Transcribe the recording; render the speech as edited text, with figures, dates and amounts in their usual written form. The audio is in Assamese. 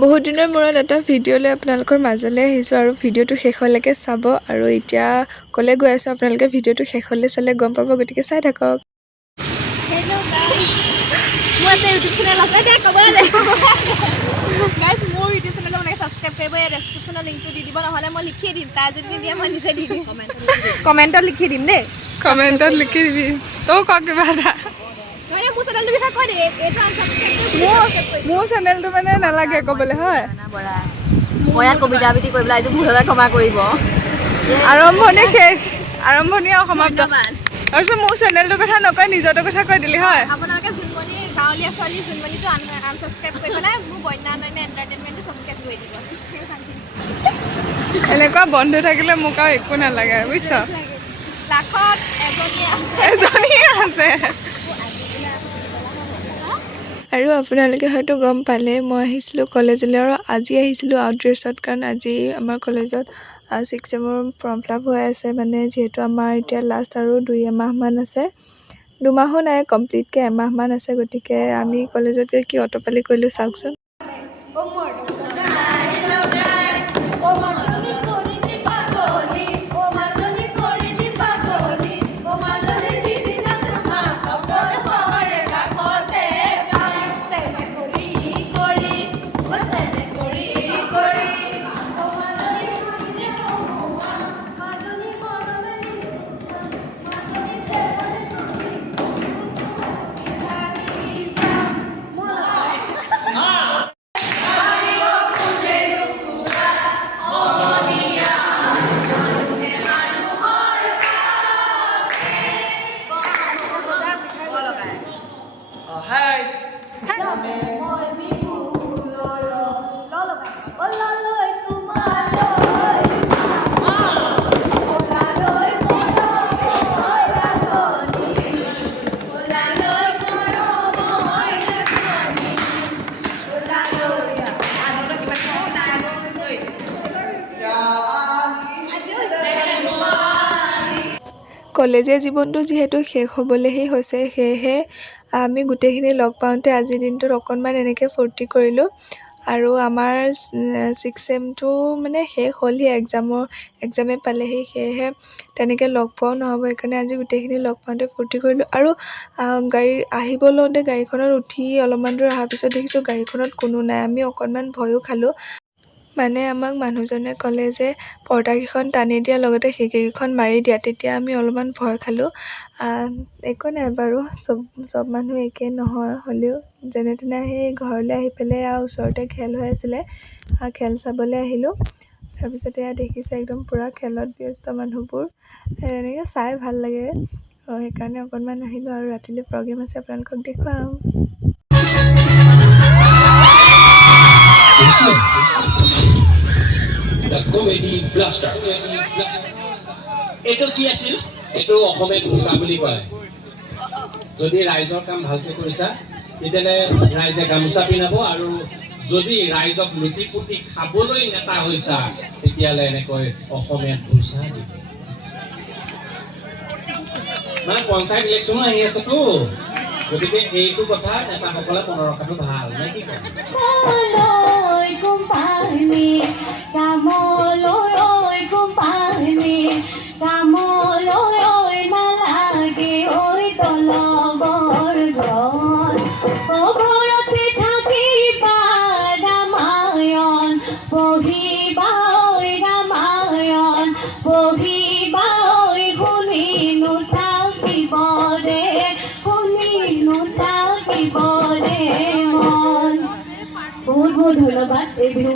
বহুত দিনৰ মূৰত এটা ভিডিঅ' লৈ আপোনালোকৰ মাজলৈ আহিছোঁ আৰু ভিডিঅ'টো শেষলৈকে চাব আৰু এতিয়া ক'লে গৈ আছোঁ আপোনালোকে ভিডিঅ'টো শেষলৈ চালে গম পাব, গতিকে চাই থাকক। মোৰ এটা ইউটিউব চেনেল আছে দে ক'বলৈ গাইজ, মোৰ ইউটিউব চেনেলটো মানে ছাবস্ক্ৰাইব কৰিব, এই ডেছক্ৰিপশ্যনৰ লিংকটো দি দিব, নহ'লে মই লিখিয়ে দিম, তাৰ যদি নিদিয়ে মই নিজে দি দিম, কমেণ্টত লিখি দিম দেই, কমেণ্টত লিখি দিবি, তই ক কিবা এটা। মোৰ চেনেলটো বিষয়ে কৈ দে, এইটো আনছাবস্ক্ৰাইব মোৰ চেনেলটো মানে নালাগে ক'বলৈ হয়। মই ইয়াত কবিতা আবৃত্তি কৰি পেলাই এইটো ভুল হ'লে ক্ষমা কৰিব। আৰম্ভণি শেষ, আৰম্ভণি আৰু সমাপ্ত। তাৰপিছত মোৰ চেনেলটোৰ কথা নকয়, নিজৰটোৰ কথা কৈ দিলি হয়। আপোনালোকে জোনমণি গাঁৱলীয়া ছোৱালী জোনমণিটো আনছাবস্ক্ৰাইব কৰি পেলাই মোৰ বন্যা নয়নে এণ্টাৰটেইনমেণ্টটো ছাবস্ক্ৰাইব কৰি দিব। এনেকুৱা বন্ধু থাকিলে মোক আৰু একো নালাগে বুজিছ। লাখত এজনী আছে। আৰু আপোনালোকে হয়তো গম পালে মই আহিছিলোঁ কলেজলৈ, আৰু আজি আহিছিলোঁ আউটড্ৰেছত, কাৰণ আজি আমাৰ কলেজত 6th চেমৰ ফৰ্ম ফিল আপ হৈ আছে, মানে যিহেতু আমাৰ এতিয়া লাষ্ট আৰু 2 মাহমান আছে, 2 মাহো নাই, কমপ্লিটকৈ এমাহমান আছে, গতিকে আমি কলেজত গৈ কি অটপালি কৰিলোঁ চাওকচোন। কলেজীয়া জীৱনটো যিহেতু শেষ হ'বলৈহে হৈছে, সেয়েহে আমি গোটেইখিনি লগ পাওঁতে আজিৰ দিনটোত অকণমান এনেকৈ ফূৰ্তি কৰিলোঁ। আৰু আমাৰ 6th চেমটো মানে শেষ হ'লহি, এক্সামে পালেহি, সেয়েহে তেনেকৈ লগ পোৱাও নহ'ব, সেইকাৰণে আজি গোটেইখিনি লগ পাওঁতে ফূৰ্তি কৰিলোঁ। আৰু গাড়ী আহিব লওঁতে গাড়ীখনত উঠি অলপমান দূৰ অহাৰ পিছত দেখিছোঁ গাড়ীখনত কোনো নাই, আমি অকণমান ভয়ো খালোঁ। মানে আমাক মানুহজনে ক'লে যে পৰ্দাকেইখন টানি দিয়াৰ লগতে খিৰিকীকেইখন মাৰি দিয়া, তেতিয়া আমি অলপমান ভয় খালোঁ। একো নাই বাৰু, চব মানুহ একে নহয়, হ'লেও যেনে তেনে সেই ঘৰলৈ আহি পেলাই আৰু ওচৰতে খেল হৈ আছিলে, খেল চাবলৈ আহিলোঁ। তাৰপিছতে এয়া দেখিছে একদম পূৰা খেলত ব্যস্ত মানুহবোৰ, এনেকৈ চাই ভাল লাগে, সেইকাৰণে অকণমান আহিলোঁ। আৰু ৰাতিলৈ প্ৰগ্ৰেম আছে, আপোনালোকক দেখুৱাম। এইটো কি আছিল? এইটো অসমীয়াত ঘোষা বুলি কয়। যদি ৰাইজৰ কাম ভালকে কৰিছা তেতিয়াহ'লে ৰাইজে গামোচা পিন্ধাব, আৰু যদি ৰাইজক লুটি পুটি খাবলৈ নেতা হৈছা তেতিয়াহ'লে এনেকৈ অসমীয়াত ঘোষা দিব। মানে পঞ্চায়ত ইলেকশ্যনো আহি আছেতো, গতিকে এইটো কথা নেতাসকলে মনত ৰখাটো ভাল, নে কি কয়? বহুত বহুত ধন্যবাদ।